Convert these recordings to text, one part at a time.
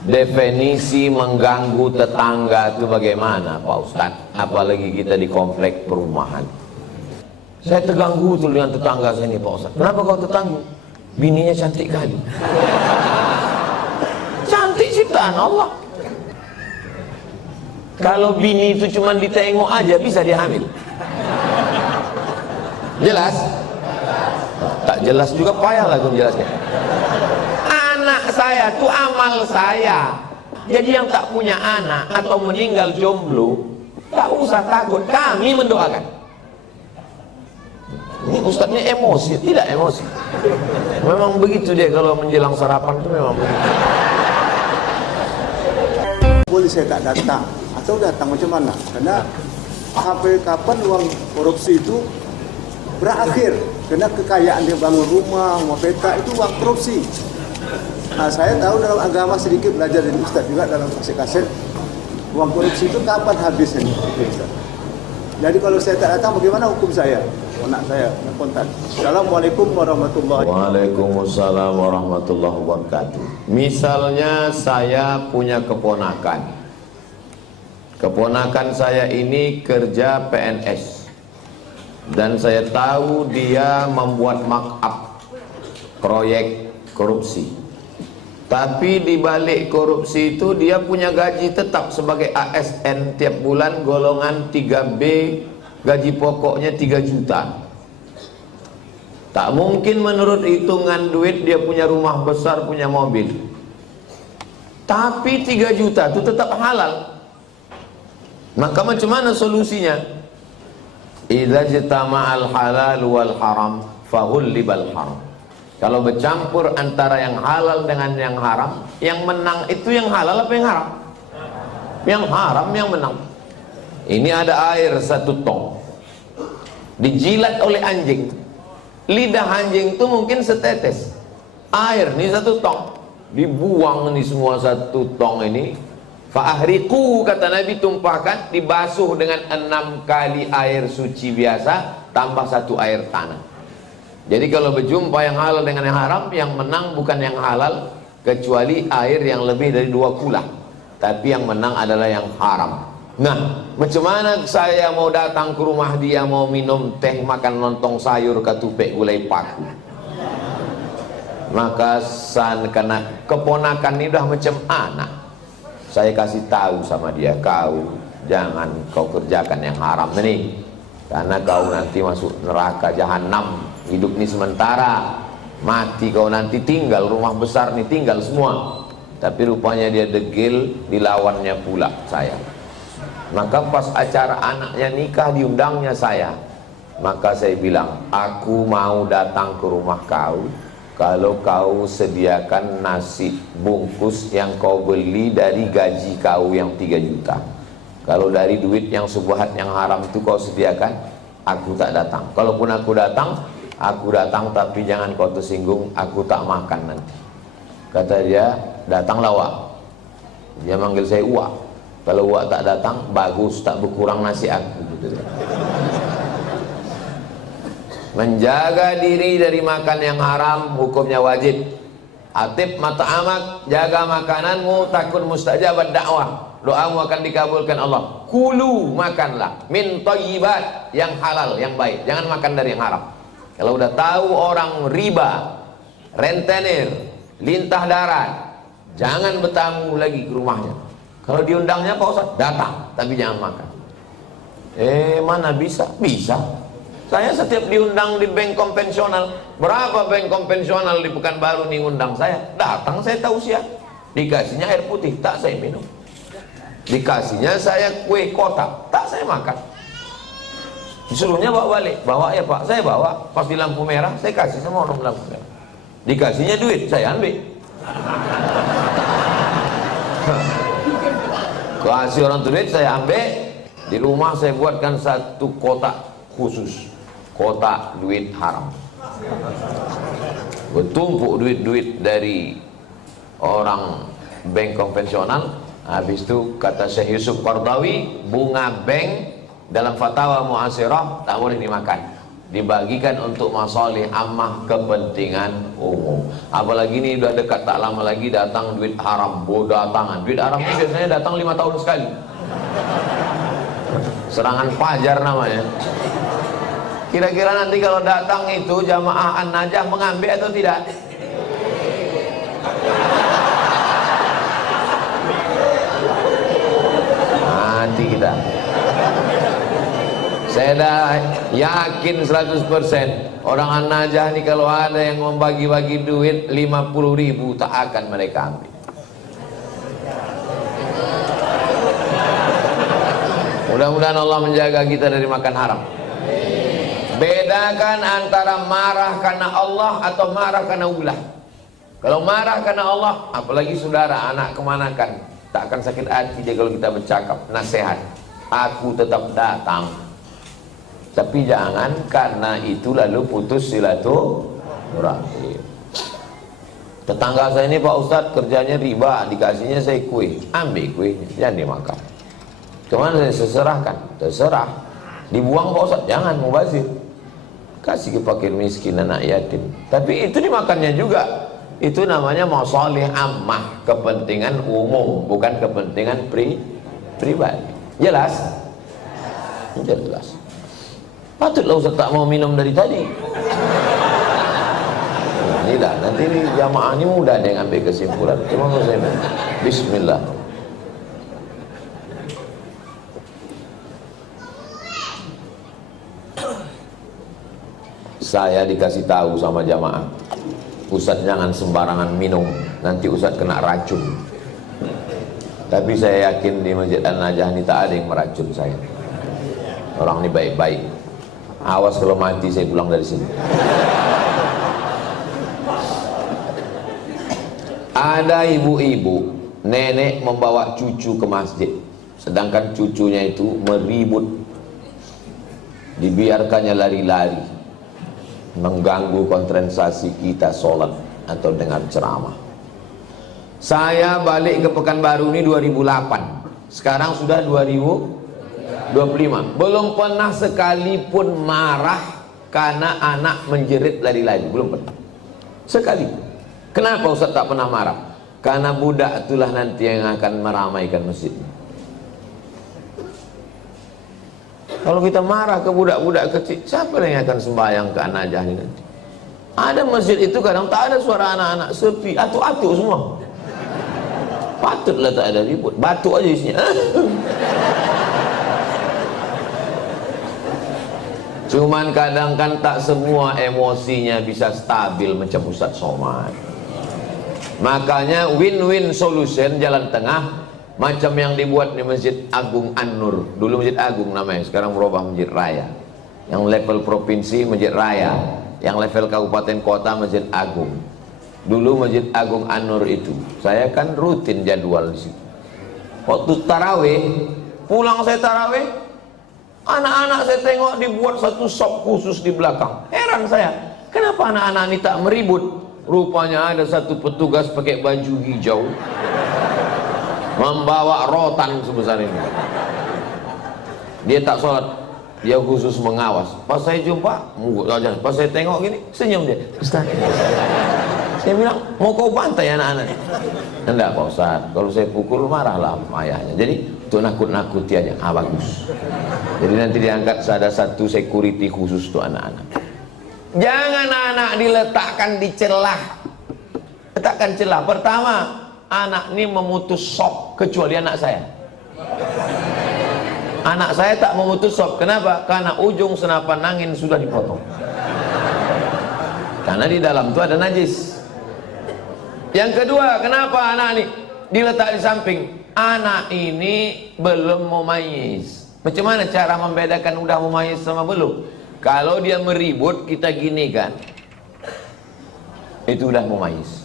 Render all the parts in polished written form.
Definisi mengganggu tetangga itu bagaimana Pak Ustadz? Apalagi kita di komplek perumahan. Saya terganggu tuh dengan tetangga saya ini Pak Ustadz. Kenapa kau terganggu? Bininya cantik kali. Cantik ciptaan Allah. Kalau bini itu cuma ditengok aja bisa dia hamil. Jelas? Tak jelas juga payah lah aku menjelaskan. Anak saya itu amal saya. Jadi yang tak punya anak atau meninggal jomblo, tak usah takut, kami mendoakan. Ini ustadznya emosi, tidak emosi. Memang begitu dia kalau menjelang sarapan itu memang begitu. Boleh saya tak datang atau datang macam mana? Karena sampai kapan uang korupsi itu berakhir? Karena kekayaan dia bangun rumah peta itu uang korupsi. Nah, saya tahu dalam agama sedikit belajar dari Ustaz juga dalam kaset uang korupsi itu kapan habisnya? Jadi kalau saya tak datang bagaimana hukum saya? Anak saya kontak. Assalamualaikum warahmatullahi wabarakatuh. Waalaikumsalam warahmatullahi wabarakatuh. Misalnya saya punya keponakan. Keponakan saya ini kerja PNS. Dan saya tahu dia membuat markup proyek korupsi. Tapi di balik korupsi itu dia punya gaji tetap sebagai ASN tiap bulan golongan 3B, gaji pokoknya 3 juta. Tak mungkin menurut hitungan duit dia punya rumah besar, punya mobil. Tapi 3 juta itu tetap halal. Maka macam mana solusinya? Idza jitama'al halal wal haram fahullibal haram. Kalau bercampur antara yang halal dengan yang haram, yang menang itu yang halal apa yang haram? Yang haram yang menang. Ini ada air 1 tong, dijilat oleh anjing. Lidah anjing itu mungkin setetes air, ini 1 tong, dibuang nih semua 1 tong ini. Fa'ahriku, kata Nabi, tumpahkan, dibasuh dengan 6 kali air suci biasa tambah 1 air tanah. Jadi kalau berjumpa yang halal dengan yang haram, yang menang bukan yang halal kecuali air yang lebih dari 2 kula. Tapi yang menang adalah yang haram. Nah, macam mana saya mau datang ke rumah dia, mau minum teh, makan lontong sayur, ketupek gulai paku? Maka karena keponakan ini udah macam anak, saya kasih tahu sama dia, kau jangan kau kerjakan yang haram ini, karena kau nanti masuk neraka jahanam. Hidup ini sementara, mati kau nanti tinggal rumah besar nih, tinggal semua. Tapi rupanya dia degil, dilawannya pula saya. Maka pas acara anaknya nikah diundangnya saya. Maka saya bilang, aku mau datang ke rumah kau kalau kau sediakan nasi bungkus yang kau beli dari gaji kau yang 3 juta. Kalau dari duit yang subuhat yang haram itu kau sediakan, aku tak datang. Kalaupun aku datang tapi jangan kau tersinggung, aku tak makan nanti. Kata dia, datanglah Wak. Dia manggil saya Wak. Kalau Wak tak datang, bagus, tak berkurang nasi aku. Gitu. Menjaga diri dari makan yang haram hukumnya wajib. Atib mata'amak, jaga makananmu, takun mustajabat dakwah, doamu akan dikabulkan Allah. Kulu, makanlah min thayyibat, yang halal, yang baik, jangan makan dari yang haram. Kalau udah tahu orang riba, rentenir, lintah darat, jangan bertamu lagi ke rumahnya. Kalau diundangnya Pak Ustaz, datang, tapi jangan makan. Mana bisa? Bisa. Saya setiap diundang di bank konvensional, berapa bank konvensional di Pekanbaru nih undang saya, datang saya tausiah. Dikasihnya air putih, tak saya minum. Dikasihnya saya kue kotak, tak saya makan. Disuruhnya bawa balik, bawa ya Pak, saya bawa. Pas di lampu merah, saya kasih sama orang lampu merah. Dikasihnya duit, saya ambil. Kasih orang duit, saya ambil. Di rumah saya buatkan 1 kotak khusus, kotak duit haram. Bertumpuk duit-duit dari orang bank konvensional. Habis itu kata Syekh Yusuf Qardawi, bunga bank dalam fatwa mu'asirah tak boleh dimakan. dibagikan untuk masalih ammah, kepentingan umum. Apalagi ini udah dekat, tak lama lagi datang duit haram, datangan. Duit haram itu biasanya datang 5 tahun sekali. Serangan fajar namanya. Kira-kira nanti kalau datang itu jamaah An-Najah mengambil atau tidak? Nanti kita. Saya dah yakin 100% orang An-Najah ini kalau ada yang membagi-bagi duit 50.000 tak akan mereka ambil. Mudah-mudahan Allah menjaga kita dari makan haram. Bedakan antara marah karena Allah atau marah karena ulah. Kalau marah karena Allah, apalagi saudara, anak kemanakan, tak akan sakit hati dia kalau kita bercakap nasihat. Aku tetap datang. Tapi jangan karena itu lalu putus silaturahmi. Tetangga saya ini Pak Ustadz kerjanya riba, dikasihnya saya kue, ambil kuenya, jangan dimakan. Cuman saya seserahkan, terserah. Dibuang Pak Ustadz, jangan mubazir. Kasih ke fakir miskin, anak yatim. Tapi itu dimakannya juga. Itu namanya masalih ammah, kepentingan umum, bukan kepentingan pribadi. Jelas? Jelas. Patutlah Ustaz tak mau minum dari tadi. Inilah, nanti ini jamaah ini mudah dia ngambil kesimpulan. Cuma saya bismillah. Saya dikasih tahu sama jamaah, Ustaz jangan sembarangan minum, nanti Ustaz kena racun. Tapi saya yakin di Masjid An-Najah ini tak ada yang meracun saya. Orang ini baik-baik. Awas kalau mati saya pulang dari sini. Ada ibu-ibu, nenek membawa cucu ke masjid, sedangkan cucunya itu meribut, dibiarkannya lari-lari, mengganggu konsentrasi kita sholat atau dengar ceramah. Saya balik ke Pekanbaru ini 2008, sekarang sudah 2025, belum pernah sekalipun marah karena anak menjerit lari-lari, belum pernah sekali. Kenapa Ustaz tak pernah marah? Karena budak itulah nanti yang akan meramaikan masjid. Kalau kita marah ke budak-budak kecil, siapa yang akan sembahyang ke An-Najah ini nanti? Ada masjid itu kadang tak ada suara anak-anak, sepi, atuk-atuk semua. Patutlah tak ada ribut, batuk aja isinya. Cuman kadang kan tak semua emosinya bisa stabil macam Ustaz Somad. Makanya win-win solution, jalan tengah, macam yang dibuat di Masjid Agung An-Nur. Dulu Masjid Agung namanya, sekarang berubah Masjid Raya. Yang level provinsi Masjid Raya, yang level kabupaten kota Masjid Agung. Dulu Masjid Agung An-Nur itu, saya kan rutin jadwal di situ. Waktu tarawih, pulang saya tarawih, anak-anak saya tengok dibuat satu sop khusus di belakang. Heran saya, kenapa anak-anak ini tak meribut? Rupanya ada satu petugas pakai baju hijau, membawa rotan sebesar ini. Dia tak sholat, dia khusus mengawas. Pas saya jumpa, pas saya tengok gini, senyum dia. Ustaz, saya bilang, mau kau bantai anak-anak? Enggak Pak Ustaz, kalau saya pukul marahlah ayahnya. Jadi untuk nakut-nakuti aja. Bagus. Jadi nanti diangkat ada satu security khusus untuk anak-anak. Jangan anak diletakkan di celah. Letakkan celah. Pertama, anak ini memutus sop, kecuali anak saya. Anak saya tak memutus sop. Kenapa? Karena ujung senapan angin sudah dipotong. Karena di dalam itu ada najis. Yang kedua, kenapa anak ini diletak di samping? Anak ini belum mumayyiz. Macam mana cara membedakan udah mumayyiz sama belum? Kalau dia meribut, kita gini kan, itu udah mumayyiz.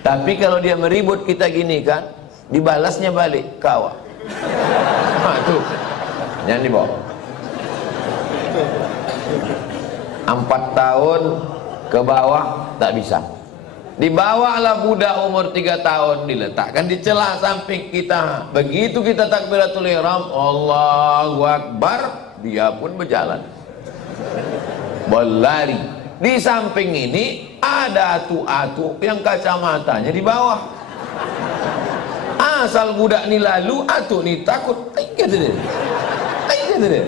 Tapi kalau dia meribut, kita gini kan, dibalasnya balik, kawa. Nah, tuh, jangan dibawa. 4 tahun ke bawah tak bisa. Dibawalah budak umur 3 tahun, diletakkan di celah samping kita. Begitu kita takbiratul ihram, Allahu Akbar, dia pun berjalan. berlari. Di samping ini ada atu-atu yang kacamatanya di bawah. Asal budak ni lalu, atu ni takut. Kata dia. Kata dia.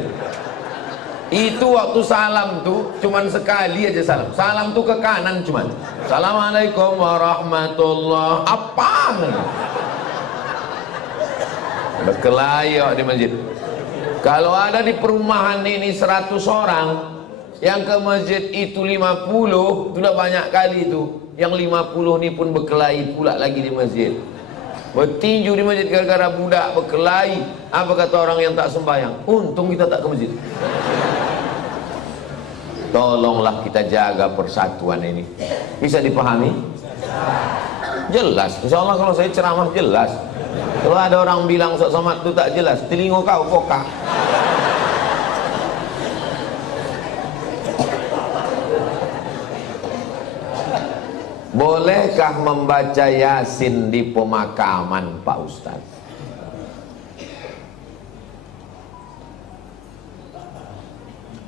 Itu waktu salam tuh cuman sekali aja salam. Salam tuh ke kanan cuman. Assalamualaikum warahmatullahi apa? Berkelahi di masjid. Kalau ada di perumahan ini 100 orang, yang ke masjid itu 50, sudah banyak kali itu. Yang 50 ini pun berkelahi pula lagi di masjid. Bertinju di masjid gara-gara budak berkelahi. Apa kata orang yang tak sembahyang? Untung kita tak ke masjid. Tolonglah kita jaga persatuan ini. Bisa dipahami? Jelas. Insya Allah kalau saya ceramah jelas. Kalau ada orang bilang sok somat itu tak jelas, telinga kau kokak. Bolehkah membaca Yasin di pemakaman, Pak Ustaz?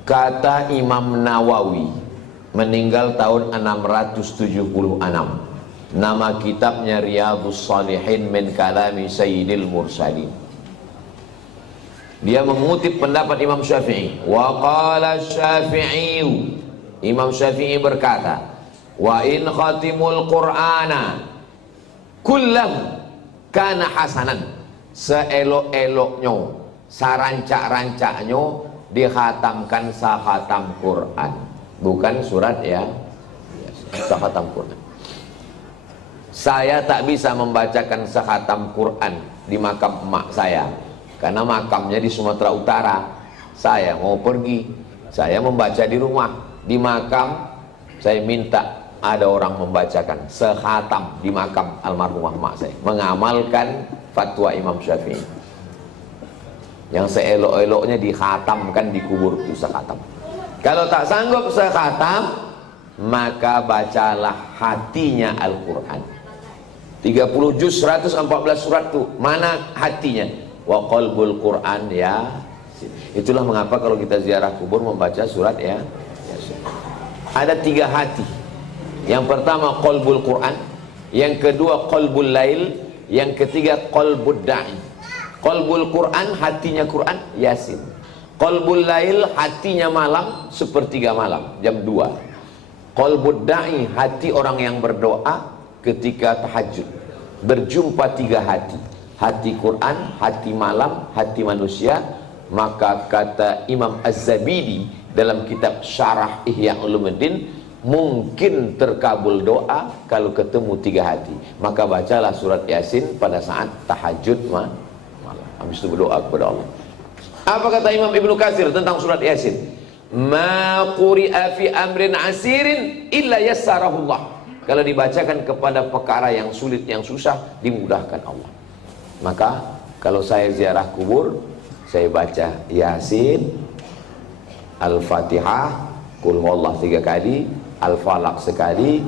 Kata Imam Nawawi, meninggal tahun 676. Nama kitabnya Riyadhus Shalihin min kalami Sayyidil Mursalin. Dia mengutip pendapat Imam Syafi'i. Wa qala Syafi'i, Imam Syafi'i berkata, wa in khatimul Qur'ana kullahu kana hasanan. Seelok-eloknya, sarancak-rancaknya dikhatamkan sahatam Quran, bukan surat ya, sahatam Quran. Saya tak bisa membacakan sahatam Quran di makam emak saya karena makamnya di Sumatera Utara. Saya mau pergi, saya membaca di rumah. Di makam saya minta ada orang membacakan sehatam di makam almarhumah emak saya, mengamalkan fatwa Imam Syafi'i yang seelok-eloknya dikhatamkan di kubur itu sehatam. Kalau tak sanggup sehatam, maka bacalah hatinya Al-Quran. 30 juz 114 surat itu mana hatinya? Wa qalbul Quran ya. Itulah mengapa kalau kita ziarah kubur membaca surat ya. Ada 3 hati. Yang pertama qalbul Quran, yang kedua qalbul lail, yang ketiga qalbud da'i. Qalbul Quran hatinya Quran Yasin. Qalbul lail hatinya malam sepertiga malam jam 2. Qalbud da'i hati orang yang berdoa ketika tahajud. Berjumpa 3 hati. Hati Quran, hati malam, hati manusia. Maka kata Imam Az-Zabidi dalam kitab Syarah Ihya Ulumuddin, mungkin terkabul doa kalau ketemu 3 hati. Maka bacalah surat Yasin pada saat tahajud malam. Habis itu berdoa kepada Allah. Apa kata Imam Ibnu Katsir tentang surat Yasin? Ma quri'a fi amrin asirin illa yassarahullah. Kalau dibacakan kepada perkara yang sulit, yang susah, dimudahkan Allah. Maka kalau saya ziarah kubur, saya baca Yasin, Al-Fatihah, Qul huwallahu 3 kali, Al-Falaq sekali,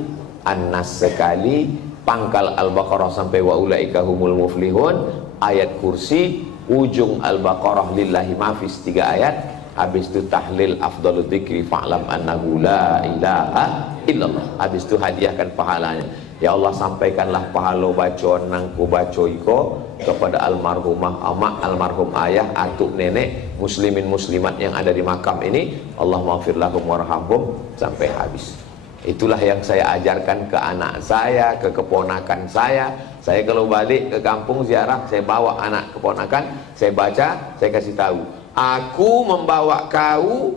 An-Nas sekali, pangkal Al-Baqarah sampai wa ulaika humul muflihun, ayat kursi, ujung Al-Baqarah lillahi mafis 3 ayat. Habis itu tahlil afdalul dzikri fa'lam annahu la ilaha illallah. Habis itu hadiahkan pahalanya. Ya Allah, sampaikanlah pahala bacaan nangku baca iko kepada almarhumah amak, almarhum ayah, atuk nenek, muslimin muslimat yang ada di makam ini. Allah maghfir lahum warhamhum sampai habis. Itulah yang saya ajarkan ke anak saya, ke keponakan saya. Saya kalau balik ke kampung ziarah, saya bawa anak keponakan, saya baca, saya kasih tahu. Aku membawa kau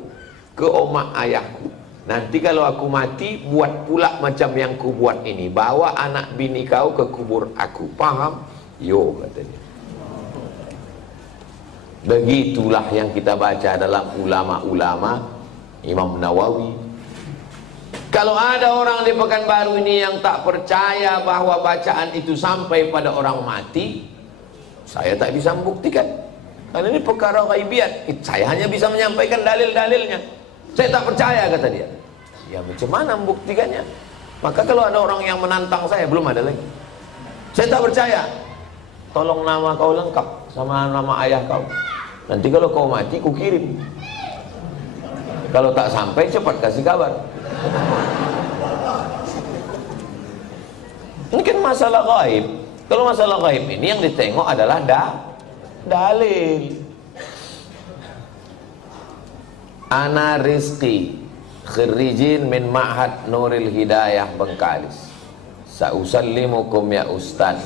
ke omak ayahku. Nanti kalau aku mati, buat pula macam yang ku buat ini. Bawa anak bini kau ke kubur aku. Paham? Yo, katanya. Begitulah yang kita baca dalam ulama-ulama Imam Nawawi. Kalau ada orang di Pekanbaru ini yang tak percaya bahwa bacaan itu sampai pada orang mati, saya tak bisa membuktikan. Karena ini perkara ghaibiyat. Saya hanya bisa menyampaikan dalil-dalilnya. Saya tak percaya, kata dia. Ya macam mana membuktikannya? Maka kalau ada orang yang menantang saya, belum ada lagi. Saya tak percaya. Tolong nama kau lengkap sama nama ayah kau. Nanti kalau kau mati, ku kirim. Kalau tak sampai cepat kasih kabar. Ini kan masalah gaib. Kalau masalah gaib ini yang ditengok adalah dalil. Ana Rizki, khirijin min Ma'had Nuril Hidayah Bengkalis. Sa'usallimukum ya Ustaz.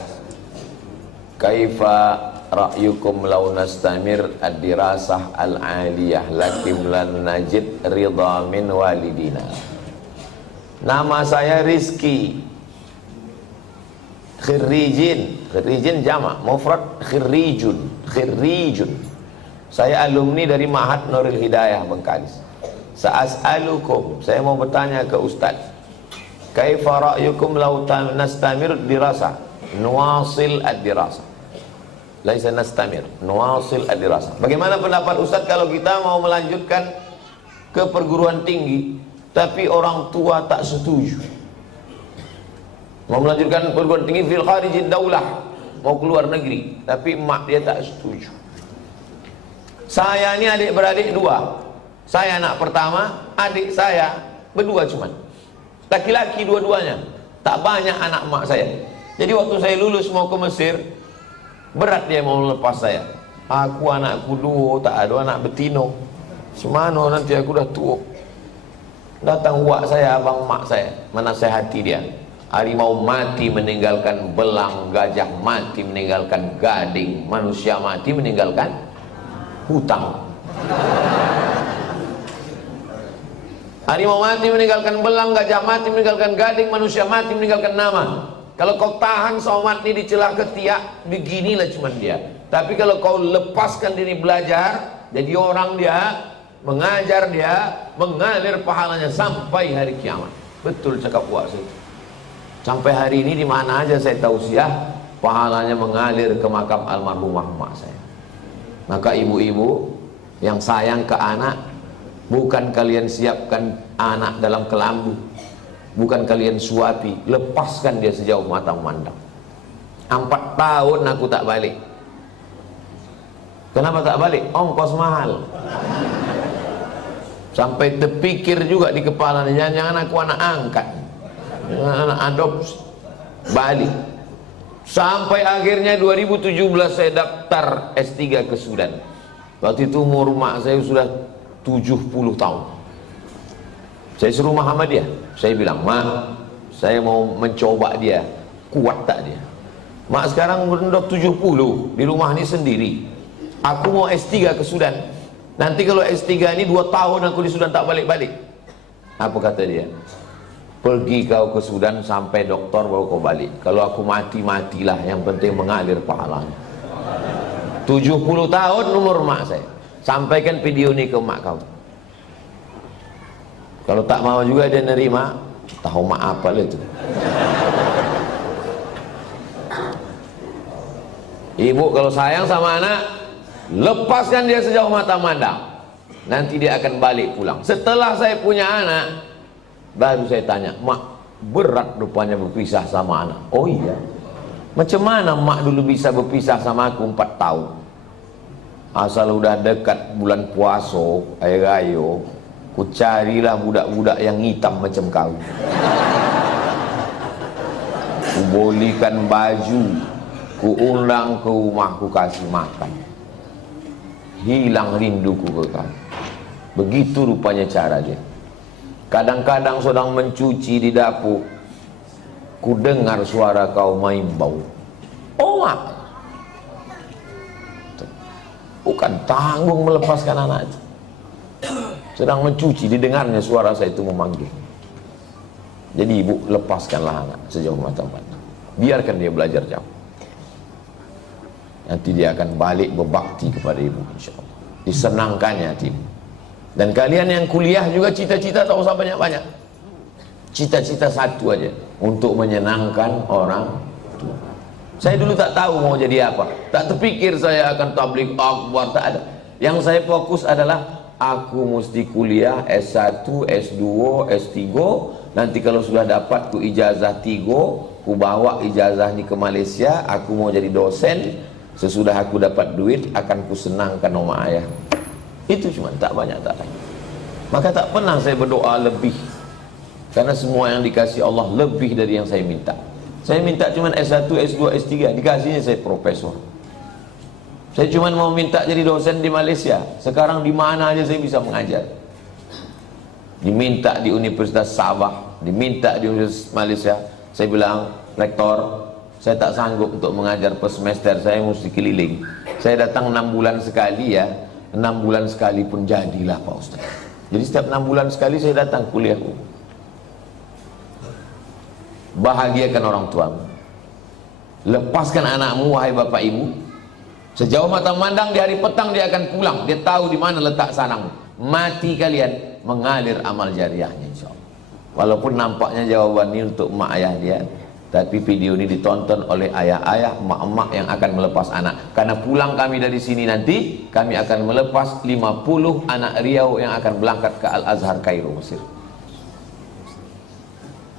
Kaifa ra'yukum law nastamir ad-dirasah al-aliyah lakim lan najid ridha min walidina. Nama saya Rizki. Khirijin jamak, mufrad khirijun. Saya alumni dari Ma'had Nuril Hidayah Bengkalis. Sa'as'alukum, saya mau bertanya ke Ustaz. Kaifa ra'yukum law nastamir dirasah, nuwasil ad-dirasah. Laisa nastamir, nuwasil ad-dirasah. Bagaimana pendapat Ustaz kalau kita mau melanjutkan ke perguruan tinggi tapi orang tua tak setuju? Mau melanjutkan perguruan tinggi fil kharijid daulah, mau keluar negeri, tapi mak dia tak setuju. Saya ini adik-beradik dua. Saya anak pertama, adik saya berdua cuman. Laki-laki dua-duanya. Tak banyak anak mak saya. Jadi waktu saya lulus mau ke Mesir, berat dia mau lepas saya. Aku anakku dua, tak ada anak betino. Semana nanti aku dah tua. Datang wak saya, abang mak saya, menasehati dia. Harimau mati meninggalkan belang, gajah mati meninggalkan gading, manusia mati meninggalkan hutang. Harimau mati meninggalkan belang, gajah mati meninggalkan gading, manusia mati meninggalkan nama. Kalau kau tahan somat ini di celah ketiak, beginilah cuman dia. Tapi kalau kau lepaskan diri belajar, jadi orang dia, mengajar dia, mengalir pahalanya sampai hari kiamat. Betul cakap puasa itu. Sampai hari ini di mana aja saya tausiah, pahalanya mengalir ke makam almarhumah mak saya. Maka ibu-ibu yang sayang ke anak, bukan kalian siapkan anak dalam kelambu, bukan kalian suapi, lepaskan dia sejauh mata memandang. 4 tahun aku tak balik. Kenapa tak balik? Ongkos mahal. Sampai terpikir juga di kepala, jangan-jangan aku anak angkat, anak adopsi, balik. Sampai akhirnya 2017 saya daftar S3 ke Sudan. Waktu itu umur mak saya sudah 70 tahun. Saya suruh Muhammadiyah. Saya bilang, mak, saya mau mencoba dia, kuat tak dia. Mak sekarang udah 70, di rumah ini sendiri. Aku mau S3 ke Sudan. Nanti kalau S3 ini 2 tahun aku di Sudan tak balik-balik. Apa kata dia? Pergi kau ke Sudan sampai doktor baru kau balik. Kalau aku mati, matilah, yang penting mengalir pahalanya. 70 tahun umur mak saya. Sampaikan video ini ke mak kau. Kalau tak mau juga dia nerima, tahu mak apa lah itu. Ibu kalau sayang sama anak, lepaskan dia sejauh mata mandang. Nanti dia akan balik pulang. Setelah saya punya anak, baru saya tanya, mak, berat rupanya berpisah sama anak. Oh iya. Macam mana mak dulu bisa berpisah sama aku 4 tahun? Asal udah dekat bulan puasa, air ayo, ku carilah budak-budak yang hitam macam kau. Ku bolikan baju, ku undang ke rumah, ku kasih makan. Hilang rinduku ke kau. Begitu rupanya cara dia. Kadang-kadang sedang mencuci di dapur, ku dengar suara kau main bau. Oh mak, bukan tanggung melepaskan anak itu. Sedang mencuci, didengarnya suara saya itu memanggil. Jadi ibu, lepaskanlah anak sejauh mata pandang. Biarkan dia belajar jauh. Nanti dia akan balik berbakti kepada ibu, insya Allah. Disenangkannya hatimu. Dan kalian yang kuliah juga cita-cita tak usah banyak-banyak. Cita-cita satu aja, untuk menyenangkan orang tua. Saya dulu tak tahu mau jadi apa. Tak terpikir saya akan tabligh akbar, tak ada. Yang saya fokus adalah aku mesti kuliah S1, S2, S3. Nanti kalau sudah dapat ku ijazah 3, ku bawa ijazah ini ke Malaysia, aku mau jadi dosen. Sesudah aku dapat duit, akan ku senangkan oma ayah. Itu cuma, tak banyak, tak lain. Maka tak pernah saya berdoa lebih, karena semua yang dikasih Allah lebih dari yang saya minta. Saya minta cuma S1, S2, S3, dikasihnya saya profesor. Saya cuma mau minta jadi dosen di Malaysia, sekarang di mana aja saya bisa mengajar. Diminta di Universitas Sabah, diminta di Universitas Malaysia. Saya bilang, rektor, saya tak sanggup untuk mengajar per semester, saya mesti keliling. Saya datang 6 bulan sekali ya, 6 bulan sekali pun jadilah Pak Ustaz. Jadi setiap 6 bulan sekali saya datang kuliah. Bahagiakan orang tuamu, lepaskan anakmu wahai bapak ibu. Sejauh mata memandang di hari petang dia akan pulang, dia tahu di mana letak sarangmu. Mati kalian mengalir amal jariahnya insyaallah. Walaupun nampaknya jawaban ini untuk mak ayah dia, tapi video ini ditonton oleh ayah-ayah, mak-mak yang akan melepas anak. Karena pulang kami dari sini nanti, kami akan melepas 50 anak Riau yang akan berangkat ke Al-Azhar Kairo, Mesir.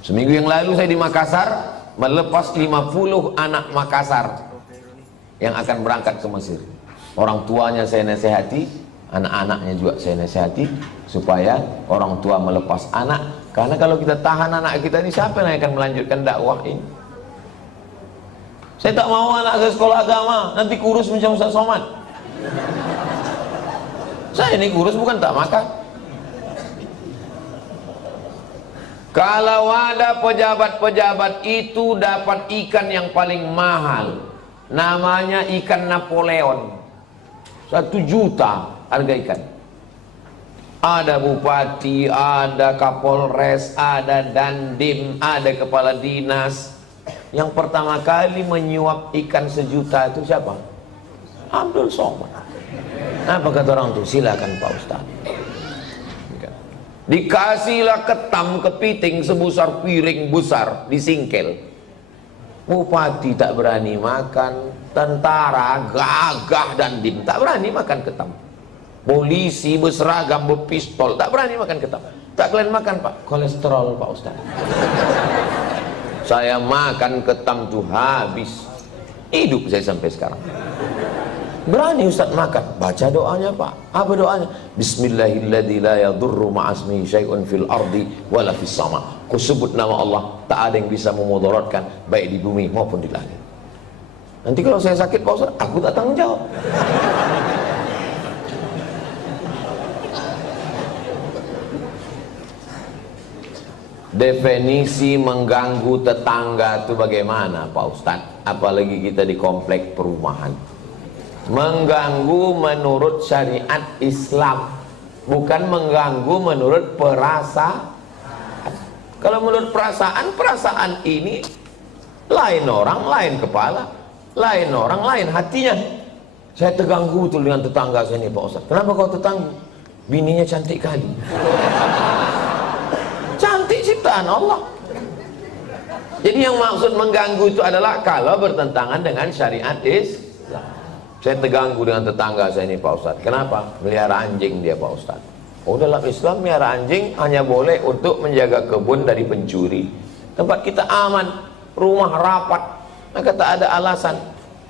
Seminggu yang lalu saya di Makassar, melepas 50 anak Makassar yang akan berangkat ke Mesir. Orang tuanya saya nasihati, anak-anaknya juga saya nasihati, supaya orang tua melepas anak. Karena kalau kita tahan anak kita ini, siapa yang akan melanjutkan dakwah ini? Saya tak mau anak saya sekolah agama, nanti kurus macam Ustaz Somad. Saya ini kurus bukan tak makan. Kalau ada pejabat-pejabat itu dapat ikan yang paling mahal, namanya ikan Napoleon, 1 juta harga ikan. Ada bupati, ada kapolres, ada dandim, ada kepala dinas. Yang pertama kali menyuap ikan 1 juta itu siapa? Abdul Somad. Apa kata orang itu? Silakan Pak Ustaz. Dikasihlah ketam kepiting sebesar piring besar, disingkel. Bupati tak berani makan, tentara gagah dandim tak berani makan ketam. Polisi berseragam berpistol tak berani makan ketam. Tak kalian makan Pak, kolesterol Pak Ustaz. Saya makan ketam tuh habis, hidup saya sampai sekarang. Berani Ustaz makan, baca doanya Pak. Apa doanya? Bismillahilladzi la yadurru ma'asmihi syai'un fil ardi wala fis sama. Ku sebut nama Allah, tak ada yang bisa memudaratkan baik di bumi maupun di langit. Nanti kalau saya sakit Pak Ustaz, aku tak tanggung jawab. Definisi mengganggu tetangga itu bagaimana Pak Ustaz? Apalagi kita di komplek perumahan. Mengganggu menurut syariat Islam, bukan mengganggu menurut perasaan. Kalau menurut perasaan, perasaan ini lain orang, lain kepala, lain orang, lain hatinya. Saya terganggu tuh dengan tetangga saya ini Pak Ustaz. Kenapa kau terganggu? Bininya cantik kali. Cantik ciptaan Allah. Jadi yang maksud mengganggu itu adalah kalau bertentangan dengan syariat Islam. Saya terganggu dengan tetangga saya ini Pak Ustaz. Kenapa? Melihara anjing dia Pak Ustaz. Oh, dalam Islam melihara anjing hanya boleh untuk menjaga kebun dari pencuri. Tempat kita aman, rumah rapat, maka tak ada alasan.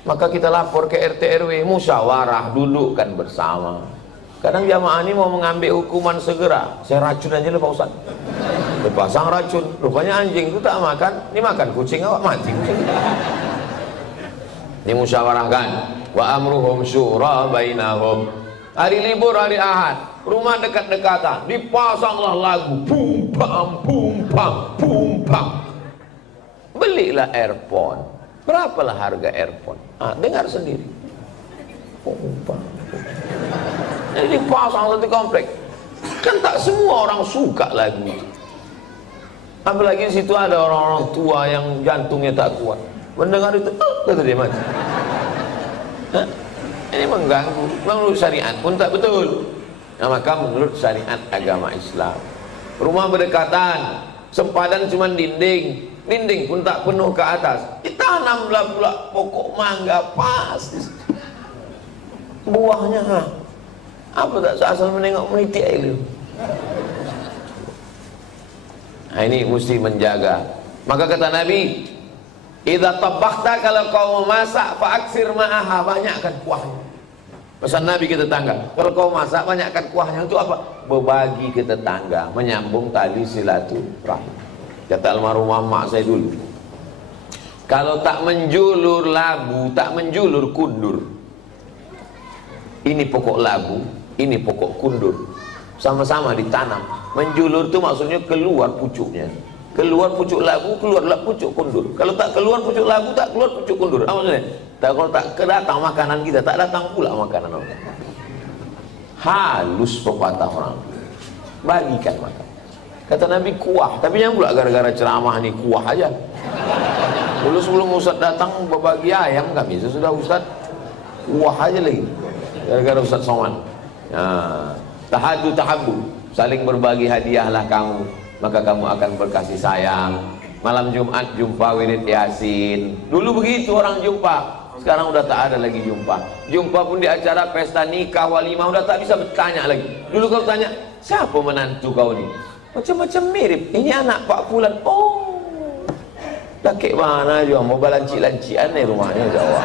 Maka kita lapor ke RT RW, musyawarah, dudukkan bersama. Kadang jamaah ini mau mengambil hukuman segera, saya racun aja lah Pak Ustaz. Dipasang racun, rupanya anjing itu tak makan, ini makan kucing, awak mati kucing. Dimusyawarahkan. Wa amruhum syura bainahum. Hari libur, hari Ahad, rumah dekat-dekatan, dipasanglah lagu bum bam bum bam bum bam. Belilah earphone. Berapalah harga earphone? Dengar sendiri. Bum bam. Jadi dipasang satu komplek. Kan tak semua orang suka lagu itu. Apalagi di situ ada orang-orang tua yang jantungnya tak kuat. Mendengar itu, kata dia mati. Ini mengganggu. Menurut syariat pun tak betul. Nah, maka menurut syariat agama Islam, rumah berdekatan, sempadan cuma dinding, dinding pun tak penuh ke atas, ditanamlah pula pokok mangga pas. Buahnya apa tak asal menengok meniti air. Nah, ini mesti menjaga. Maka kata Nabi, idza tabakhta, kalau kau memasak, fa'aksir ma'aha, banyakkan kuahnya. Pesan Nabi ke tetangga, kalau kau masak banyakkan kuahnya. Untuk apa? Berbagi ke tetangga, menyambung tali silaturahim. Kata almarhumah mak saya dulu, kalau tak menjulur labu, tak menjulur kundur. Ini pokok labu, ini pokok kundur, sama-sama ditanam. Menjulur itu maksudnya keluar pucuknya. Keluar pucuk labu, keluarlah pucuk kundur. Kalau tak keluar pucuk labu, tak keluar pucuk kundur. Apa maksudnya? Kalau tak kedatang makanan kita, tak datang pula makanan orang. Halus pepatah orang. Bagikan makan. Kata Nabi kuah, tapi yang pula gara-gara ceramah nih kuah aja. Dulu sebelum Ustaz datang berbagi ayam kami, sesudah Ustaz kuah aja lagi. Gara-gara Ustaz Somad. Tahadu tahabu, saling berbagi hadiahlah kamu, maka kamu akan berkasih sayang. Malam Jumat jumpa wirid Yasin. Dulu begitu orang jumpa. Sekarang udah tak ada lagi jumpa. Jumpa pun di acara pesta nikah walimah udah tak bisa bertanya lagi. Dulu kau tanya, siapa menantu kau ni? Macam-macam mirip. Ini anak Pak Fulan. Oh, laki mana juga mau balanci-lancian nih rumahnya Jawa.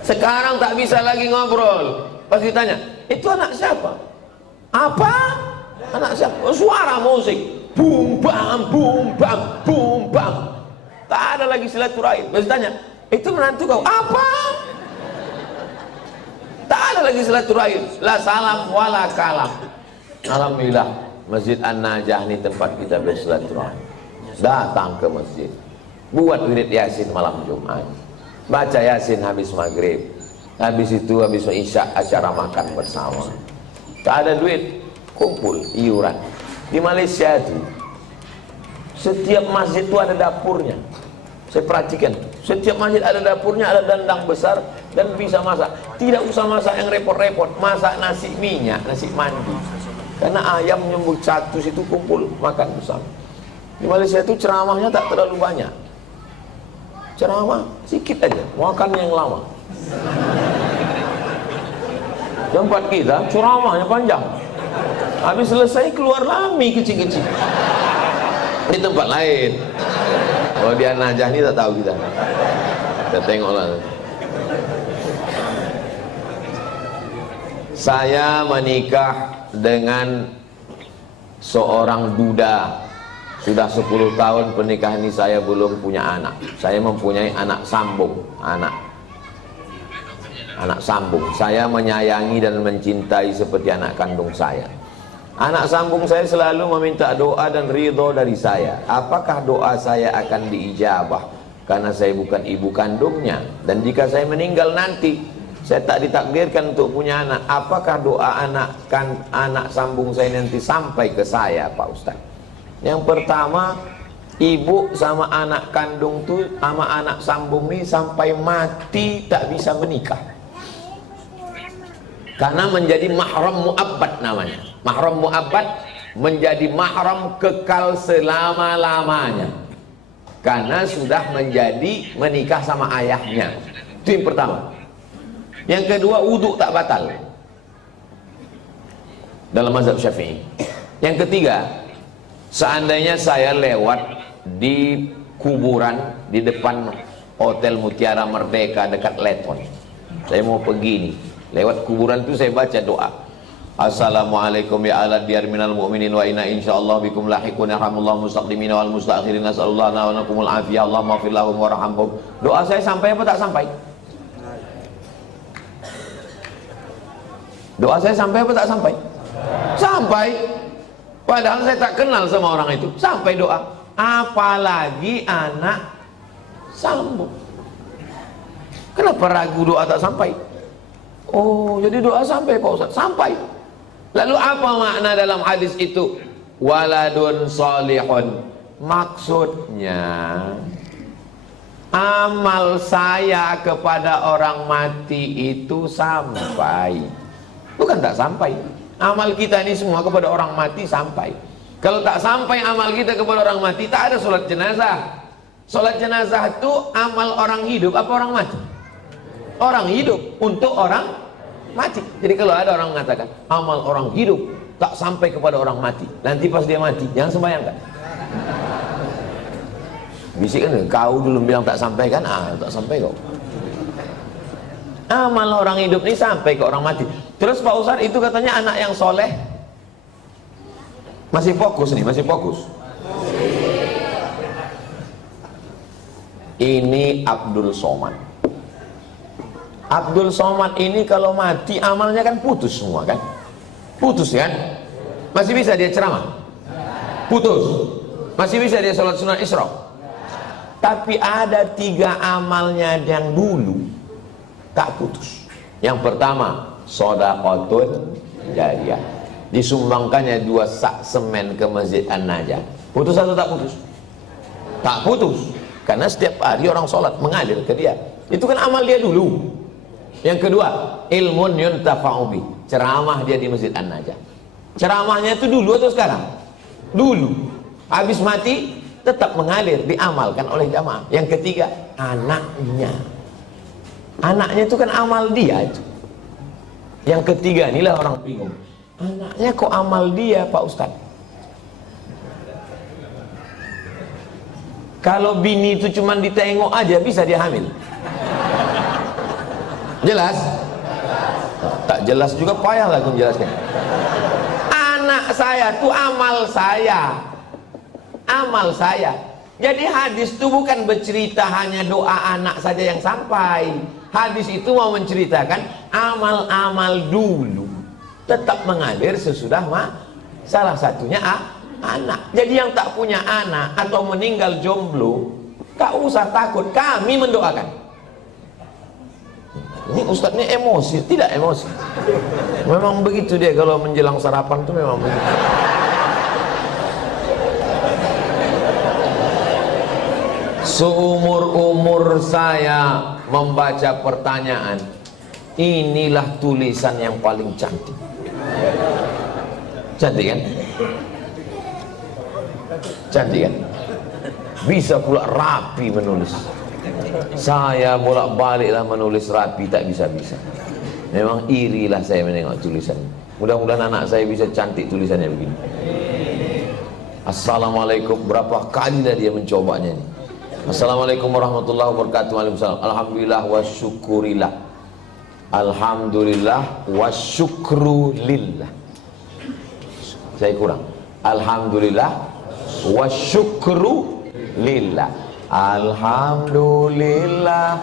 Sekarang tak bisa lagi ngobrol. Pas ditanya, itu anak siapa? Apa? Anak siapa? Oh, suara musik. Bum bam, bum bam, bum bam. Tak ada lagi silaturahim. Pas ditanya, itu menantu kau? Apa? Tak ada lagi silaturahim. La salam wala kalam. Alhamdulillah, Masjid An-Najah ini tempat kita bersilaturahim. Datang ke masjid, buat wirid Yasin malam Jumat, baca Yasin habis maghrib, habis itu habis isya acara makan bersama. Tak ada duit, kumpul iuran. Di Malaysia itu setiap masjid itu ada dapurnya. Saya perhatikan, setiap masjid ada dapurnya, ada dandang besar dan bisa masak. Tidak usah masak yang repot-repot, masak nasi minyak, nasi mandi. Karena ayam nyembur satu situ kumpul makan bersama. Di Malaysia itu ceramahnya tak terlalu banyak. Ceramah sedikit aja, makan yang lama. Tempat kita ceramahnya panjang. Habis selesai keluar lami kecil-kecil. Di tempat lain. Kalau di An-Najah ini tak tahu kita. Kita tengoklah. Saya menikah dengan seorang duda. Sudah 10 tahun pernikahan ini saya belum punya anak. Saya mempunyai anak sambung, anak sambung. Saya menyayangi dan mencintai seperti anak kandung saya. Anak sambung saya selalu meminta doa dan ridho dari saya. Apakah doa saya akan diijabah? Karena saya bukan ibu kandungnya. Dan jika saya meninggal nanti, saya tak ditakdirkan untuk punya anak. Apakah doa anak sambung saya nanti sampai ke saya, Pak Ustaz? Yang pertama, ibu sama anak kandung tuh sama anak sambung ini sampai mati tak bisa menikah. Karena menjadi mahram mu'abbad namanya. Mahram mu'abbad menjadi mahram kekal selama-lamanya. Karena sudah menjadi menikah sama ayahnya. Itu yang pertama. Yang kedua, wudhu tak batal dalam mazhab Syafi'i. Yang ketiga, seandainya saya lewat di kuburan di depan Hotel Mutiara Merdeka dekat Leton, saya mau pergi nih, lewat kuburan itu saya baca doa, Assalamualaikum ya ala diyar minal mu'minin wa inna insyaallah bikum lahiqun yarhamullah mustaqdimin wal mustakhirin nasallallahu wa nakumul afiyah Allahumma fir lahum warhamhum. Doa saya sampai apa tak sampai? Doa saya sampai apa tak sampai? Sampai. Padahal saya tak kenal sama orang itu. Sampai doa. Apalagi anak sambung. Kenapa ragu doa tak sampai? Oh, jadi doa sampai Pak Ustaz? Sampai. Lalu apa makna dalam hadis itu? Waladun solihun. Maksudnya amal saya kepada orang mati itu sampai. Bukan tak sampai. Amal kita ini semua kepada orang mati sampai. Kalau tak sampai amal kita kepada orang mati, tak ada sholat jenazah. Sholat jenazah itu amal orang hidup apa orang mati? Orang hidup untuk orang mati. Jadi kalau ada orang mengatakan amal orang hidup tak sampai kepada orang mati, nanti pas dia mati jangan sembahyangkan. Bisik kan, kau dulu bilang tak sampai kan? Tak sampai kau. Amal orang hidup ini sampai ke orang mati. Terus Pak Ustadz itu katanya anak yang soleh. Masih fokus nih, masih fokus. Ini Abdul Somad. Abdul Somad ini kalau mati amalnya kan putus semua kan? Putus kan? Masih bisa dia ceramah? Putus. Masih bisa dia sholat sunat Isra? Tapi ada 3 amalnya yang dulu tak putus. Yang pertama, shadaqatun jariyah. Disumbangkannya 2 sak semen ke Masjid An-Najah. Putus atau tak putus? Tak putus. Karena setiap hari orang sholat mengalir ke dia. Itu kan amal dia dulu. Yang kedua, ilmun yuntafa'u bih. Ceramah dia di Masjid An-Najah. Ceramahnya itu dulu atau sekarang? Dulu. Habis mati tetap mengalir, diamalkan oleh jamaah. Yang ketiga, anaknya. Anaknya itu kan amal dia itu. Yang ketiga, inilah orang bingung. Anaknya kok amal dia, Pak Ustadz? Kalau bini itu cuma ditengok aja bisa dia hamil. Jelas? Tak jelas juga payah lah aku menjelaskan. Anak saya tuh amal saya. Amal saya. Jadi hadis itu bukan bercerita hanya doa anak saja yang sampai. Hadis itu mau menceritakan amal-amal dulu tetap mengalir sesudah salah satunya anak. Jadi yang tak punya anak atau meninggal jomblo, tak usah takut, kami mendoakan. Ini Ustadz ini emosi, tidak emosi. Memang begitu dia kalau menjelang sarapan tuh memang begitu. Seumur-umur saya membaca pertanyaan, inilah tulisan yang paling cantik. Cantik kan? Cantik kan? Bisa pula rapi menulis. Saya bolak-baliklah menulis rapi, tak bisa-bisa. Memang irilah saya menengok tulisan. Mudah-mudahan anak saya bisa cantik tulisannya begini. Assalamualaikum, berapa kali dah dia mencobanya ini. Assalamualaikum warahmatullahi wabarakatuh. Waalaikumsalam. Alhamdulillah wa syukurillah. Alhamdulillah wa syukru lillah. Saya kurang. Alhamdulillah wa syukru lillah. Alhamdulillah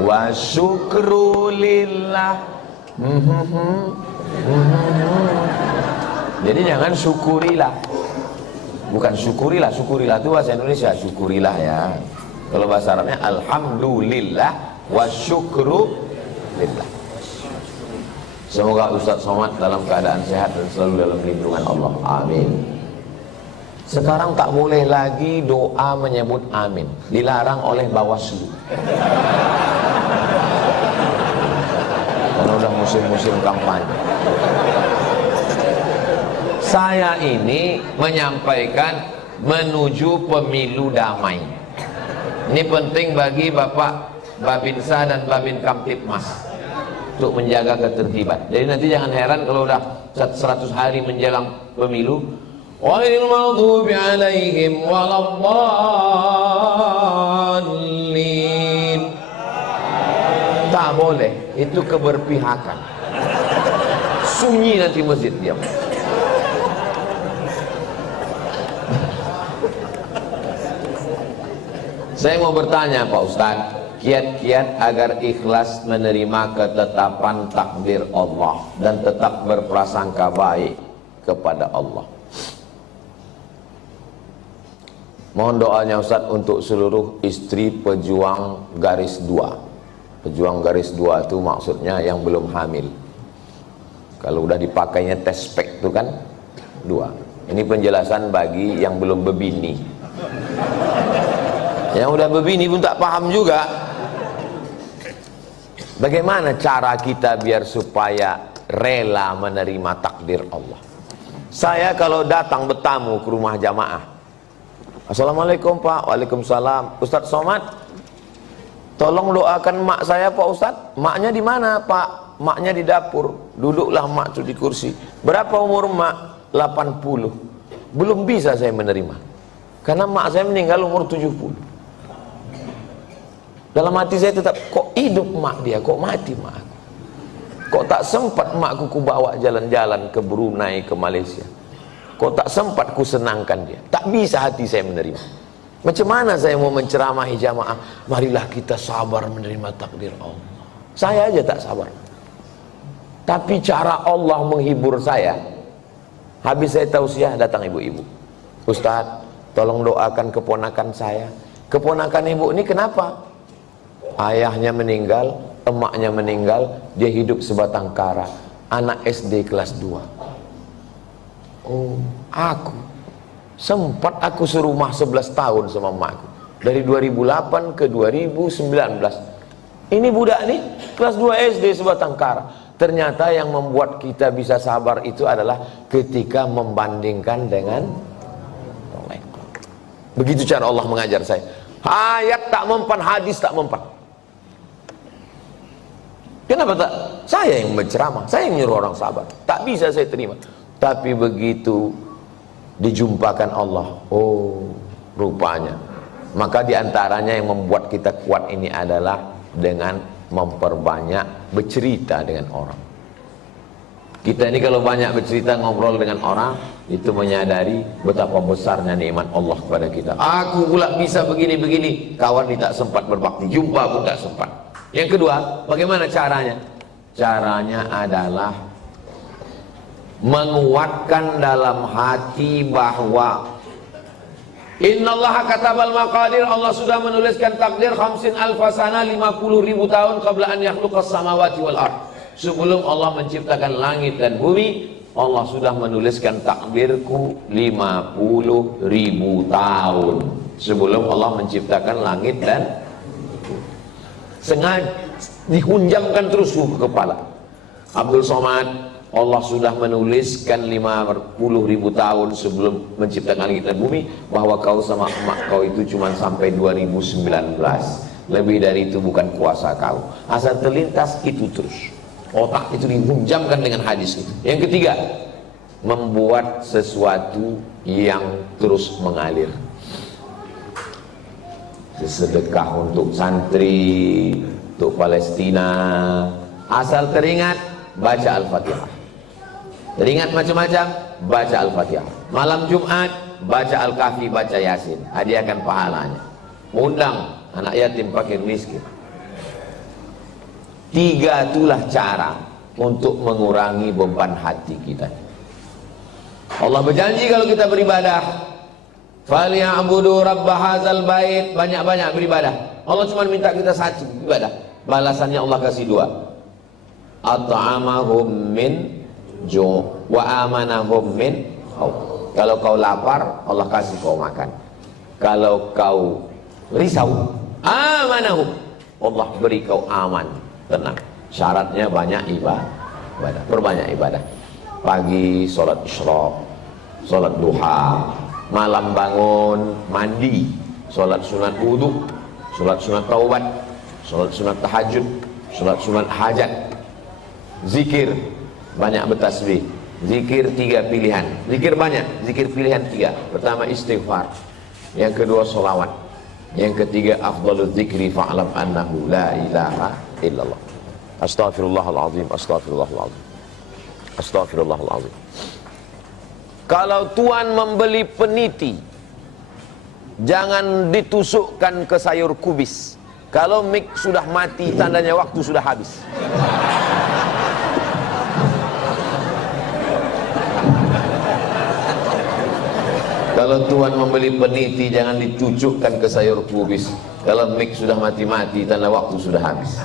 wa syukru lillah. Jadi jangan syukurilah. Bukan syukurilah, syukurilah itu bahasa Indonesia, syukurilah ya. Kalau bahasa Arabnya alhamdulillah wa syukru lillah. Semoga Ustadz Somad dalam keadaan sehat dan selalu dalam lindungan Allah. Amin. Sekarang tak boleh lagi doa menyebut amin, dilarang oleh Bawaslu. Karena udah musim-musim kampanye. Saya ini menyampaikan menuju pemilu damai. Ini penting bagi Bapak Babinsa dan Babin Kamtipmas untuk menjaga ketertiban. Jadi nanti jangan heran kalau udah 100 hari menjelang pemilu, ghairil maghdubi alaihim waladdallin. Tak boleh, itu keberpihakan. Sunyi nanti masjid diam. Saya mau bertanya Pak Ustadz, kiat-kiat agar ikhlas menerima ketetapan takdir Allah dan tetap berprasangka baik kepada Allah. Mohon doanya Ustadz untuk seluruh istri pejuang garis 2. Pejuang garis 2 itu maksudnya yang belum hamil. Kalau udah dipakainya tes spek itu kan 2. Ini penjelasan bagi yang belum berbini. Yang udah berbini pun tak paham juga. Bagaimana cara kita biar supaya rela menerima takdir Allah? Saya kalau datang bertamu ke rumah jamaah, Assalamualaikum Pak. Waalaikumsalam. Ustadz Somad, tolong doakan mak saya Pak Ustadz. Maknya di mana Pak? Maknya di dapur. Duduklah mak tuh di kursi. Berapa umur mak? 80. Belum bisa saya menerima, karena mak saya meninggal umur 70. Dalam hati saya tetap, kok hidup mak dia, kok mati mak aku. Kok tak sempat makku ku bawa jalan-jalan ke Brunei, ke Malaysia. Kok tak sempat ku senangkan dia. Tak bisa hati saya menerima. Macam mana saya mau menceramahi jamaah, marilah kita sabar menerima takdir Allah. Saya aja tak sabar. Tapi cara Allah menghibur saya, habis saya tausiah datang ibu-ibu. Ustaz, tolong doakan keponakan saya. Keponakan ibu ini kenapa? Ayahnya meninggal, emaknya meninggal, dia hidup sebatang kara. Anak SD kelas 2. Oh, aku sempat aku serumah 11 tahun sama emakku. Dari 2008 ke 2019. Ini budak nih kelas 2 SD sebatang kara. Ternyata yang membuat kita bisa sabar itu adalah ketika membandingkan dengan orang lain. Begitu cara Allah mengajar saya. Ayat tak mempan, hadis tak mempan. Kenapa tak? Saya yang menceramah, saya yang nyuruh orang sabar. Tak bisa saya terima. Tapi begitu dijumpakan Allah, oh rupanya. Maka diantaranya yang membuat kita kuat ini adalah dengan memperbanyak bercerita dengan orang. Kita ini kalau banyak bercerita, ngobrol dengan orang, itu menyadari betapa besarnya nikmat Allah kepada kita. Aku pula bisa begini-begini, kawan ini tak sempat berbakti, jumpa pun tak sempat. Yang kedua, bagaimana caranya? Caranya adalah menguatkan dalam hati bahwa innallaha katabal maqadir, Allah sudah menuliskan takdir 50 alfasana, 50.000 tahun qabla an yakhluqas samawati wal ard. Sebelum Allah menciptakan langit dan bumi, Allah sudah menuliskan takdirku 50.000 tahun sebelum Allah menciptakan langit dan sengaja dihunjamkan terus ke kepala. Abdul Somad, Allah sudah menuliskan 50.000 tahun sebelum menciptakan langit dan bumi bahwa kau sama emak kau itu cuma sampai 2019. Lebih dari itu bukan kuasa kau. Asal terlintas itu terus. Otak itu dihunjamkan dengan hadis itu. Yang ketiga, membuat sesuatu yang terus mengalir. Sedekah untuk santri, untuk Palestina. Asal teringat, baca Al-Fatihah. Teringat macam-macam, baca Al-Fatihah. Malam Jumat, baca Al-Kahfi, baca Yasin. Hadiahkan pahalanya. Undang anak yatim, fakir, miskin. 3 itulah cara untuk mengurangi beban hati kita. Allah berjanji kalau kita beribadah, falyabudu rabb hadzal bait, banyak-banyak beribadah. Allah cuma minta kita satu ibadah. Balasannya Allah kasih 2. At'amahum min ju' wa amanahum min khauf. Kalau kau lapar, Allah kasih kau makan. Kalau kau risau, amanahum, Allah beri kau aman, tenang. Syaratnya banyak ibadah. Perbanyak ibadah. Pagi sholat isyraq, sholat duha, malam bangun mandi, sholat sunat wudu, sholat sunat taubat, sholat sunat tahajud, sholat sunat hajat, zikir, banyak bertasbih. Zikir 3 pilihan, zikir banyak, zikir pilihan 3. Pertama istighfar, yang kedua sholawat, yang ketiga afdalul zikri fa'lam annahu la ilaha illallah. Astaghfirullahaladzim, astaghfirullahaladzim, astaghfirullahaladzim. Kalau tuan membeli peniti, jangan ditusukkan ke sayur kubis. Kalau mik sudah mati, tandanya waktu sudah habis. Kalau tuan membeli peniti, jangan dicucukkan ke sayur kubis. Kalau mik sudah mati-mati, tanda waktu sudah habis.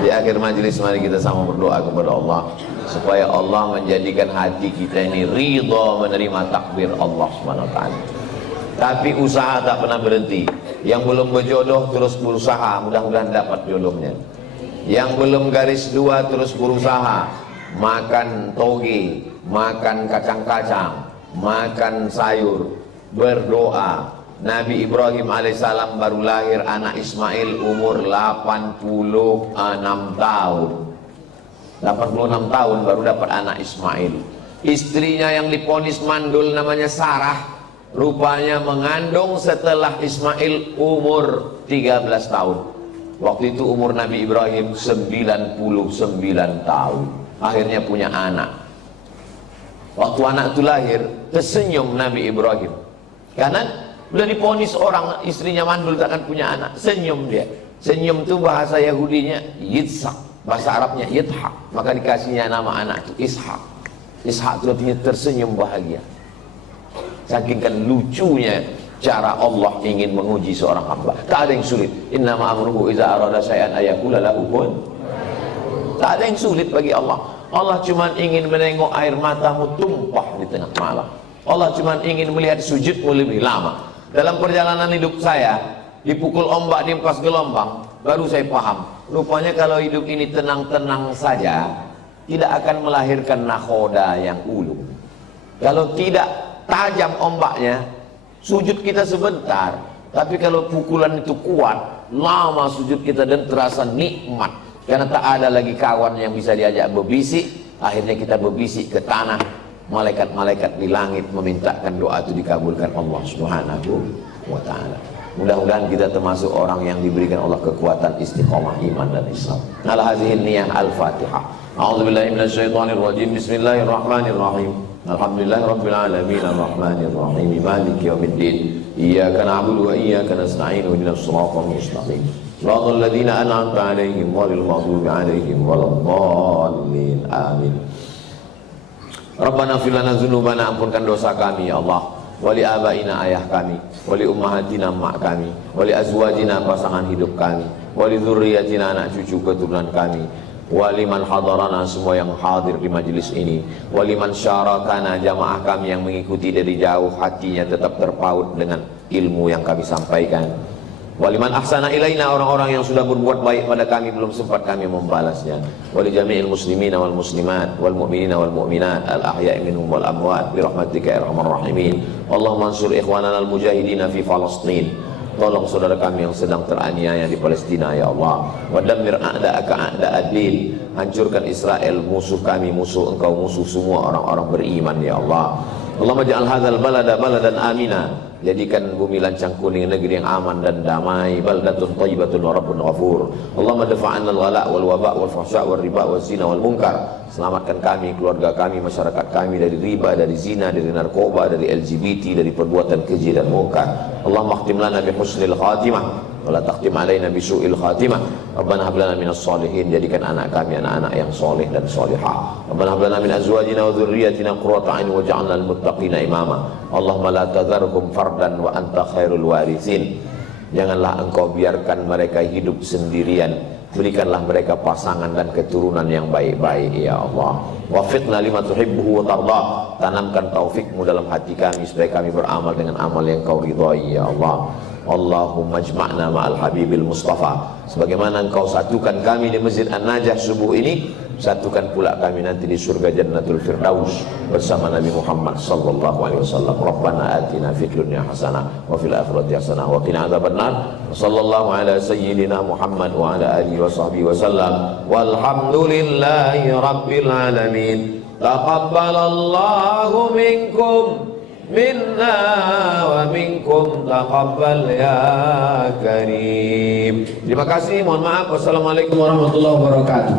Di akhir majelis mari kita sama berdoa kepada Allah supaya Allah menjadikan hati kita ini ridha menerima takdir Allah SWT. Tapi usaha tak pernah berhenti. Yang belum berjodoh terus berusaha, mudah-mudahan dapat jodohnya. Yang belum garis 2 terus berusaha, makan toge, makan kacang-kacang, makan sayur, berdoa. Nabi Ibrahim alaihissalam baru lahir anak Ismail umur 86 tahun. 86 tahun baru dapat anak Ismail. Istrinya yang diponis mandul namanya Sarah, rupanya mengandung setelah Ismail umur 13 tahun. Waktu itu umur Nabi Ibrahim 99 tahun. Akhirnya punya anak. Waktu anak itu lahir, tersenyum Nabi Ibrahim. Karena udah diponis orang istrinya mandul takkan punya anak. Senyum dia. Senyum itu bahasa Yahudinya Yitzhak, bahasa Arabnya Yithak. Maka dikasihnya nama anak itu Ishak. Ishak itu artinya tersenyum bahagia. Saking kan lucunya cara Allah ingin menguji seorang hamba. Tak ada yang sulit. Innama amruhu iza arada syai'an ayaqula lahu kun. Tak ada yang sulit bagi Allah. Allah cuma ingin menengok air matamu tumpah di tengah malam. Allah cuma ingin melihat sujudmu lebih lama. Dalam perjalanan hidup saya, dipukul ombak, diempas gelombang, baru saya paham. Rupanya kalau hidup ini tenang-tenang saja, tidak akan melahirkan nakhoda yang ulu. Kalau tidak tajam ombaknya, sujud kita sebentar. Tapi kalau pukulan itu kuat, lama sujud kita dan terasa nikmat. Karena tak ada lagi kawan yang bisa diajak berbisik. Akhirnya kita berbisik ke tanah. Malaikat-malaikat di langit memintakan doa itu dikabulkan Allah Subhanahu wa ta'ala. Mudah-mudahan kita termasuk orang yang diberikan Allah kekuatan istiqomah iman dan Islam. Ala hadhihi niyah al-Fatihah. A'udzubillahi minasyaitonir rajim. Bismillahirrahmanirrahim. Alhamdulillahirabbil alamin arrahmanir rahim maliki yaumiddin. Iyyaka na'budu wa iyyaka nasta'in ihdinas siratal mustaqim. Shiratal ladzina an'amta 'alaihim ghairil maghdubi 'alaihim waladdallin. Amin. Rabbana fir lana dzunubana, ampunkan dosa kami ya Allah, wali abaina ayah kami, wali ummahatina mak kami, wali azwajina pasangan hidup kami, wali dzurriyyatina anak cucu keturunan kami, wali man hadarana semua yang hadir di majelis ini, wali man syarakana jamaah kami yang mengikuti dari jauh hatinya tetap terpaut dengan ilmu yang kami sampaikan. Waliman ahsana ilaina, orang-orang yang sudah berbuat baik pada kami belum sempat kami membalasnya. Wali jami'il muslimina wal muslimat wal mu'minina wal mu'minat al ahya'i minhum wal amwat bi rahmatika ya arhamar rahimin. Allahumma ansur ikhwanana al mujahidina fi Palestin. Tolong saudara kami yang sedang teraniaya di Palestina ya Allah. Wa dammir a'da'aka a'da'ad-din. Hancurkan Israel, musuh kami, musuh engkau, musuh semua orang-orang beriman ya Allah. Allahumma ja'al hadzal balada baladan amina. Jadikan bumi Lancang Kuning negeri yang aman dan damai. Baldatun thayyibatun wa rabbun ghafur. Allahumma dafa'anna al-ghala' wal waba' wal fahsya' wal riba wal zina wal munkar. Selamatkan kami, keluarga kami, masyarakat kami dari riba, dari zina, dari narkoba, dari LGBT, dari perbuatan keji dan munkar. Allahumma khtim lana bi husnil khatimah wa la takhtim alaina bi su'il khatimah. Rabbana hab lana minas solihin. Jadikan anak kami anak-anak yang soleh dan solihah. Rabbana hab lana min azwajina wa dhurriyyatina qurrata a'yun waj'alna lil muttaqina imama. Allahumma la tadharhum fardan wa anta khairul warithin. Janganlah engkau biarkan mereka hidup sendirian, berikanlah mereka pasangan dan keturunan yang baik-baik ya Allah. Wafiqna lima tuhibbuhu wa tardah. Tanamkan taufikmu dalam hati kami supaya kami beramal dengan amal yang kau ridhai ya Allah. Allahumma jma'na ma'al habibil mustafa. Sebagaimana engkau satukan kami di Masjid An-Najah subuh ini, satukan pula kami nanti di surga Jannatul Firdaus bersama Nabi Muhammad sallallahu alaihi wasallam. Rabbana atina fid dunya hasanah wa fil akhirati hasanah wa qina adzabannar. Sallallahu ala sayyidina Muhammad wa ala alihi wa sahbihi wasallam. Walhamdulillahi rabbil alamin. Taqabbalallahu minkum minna wa minkum taqabbal ya karim. Terima kasih, mohon maaf. Wassalamualaikum warahmatullahi wabarakatuh.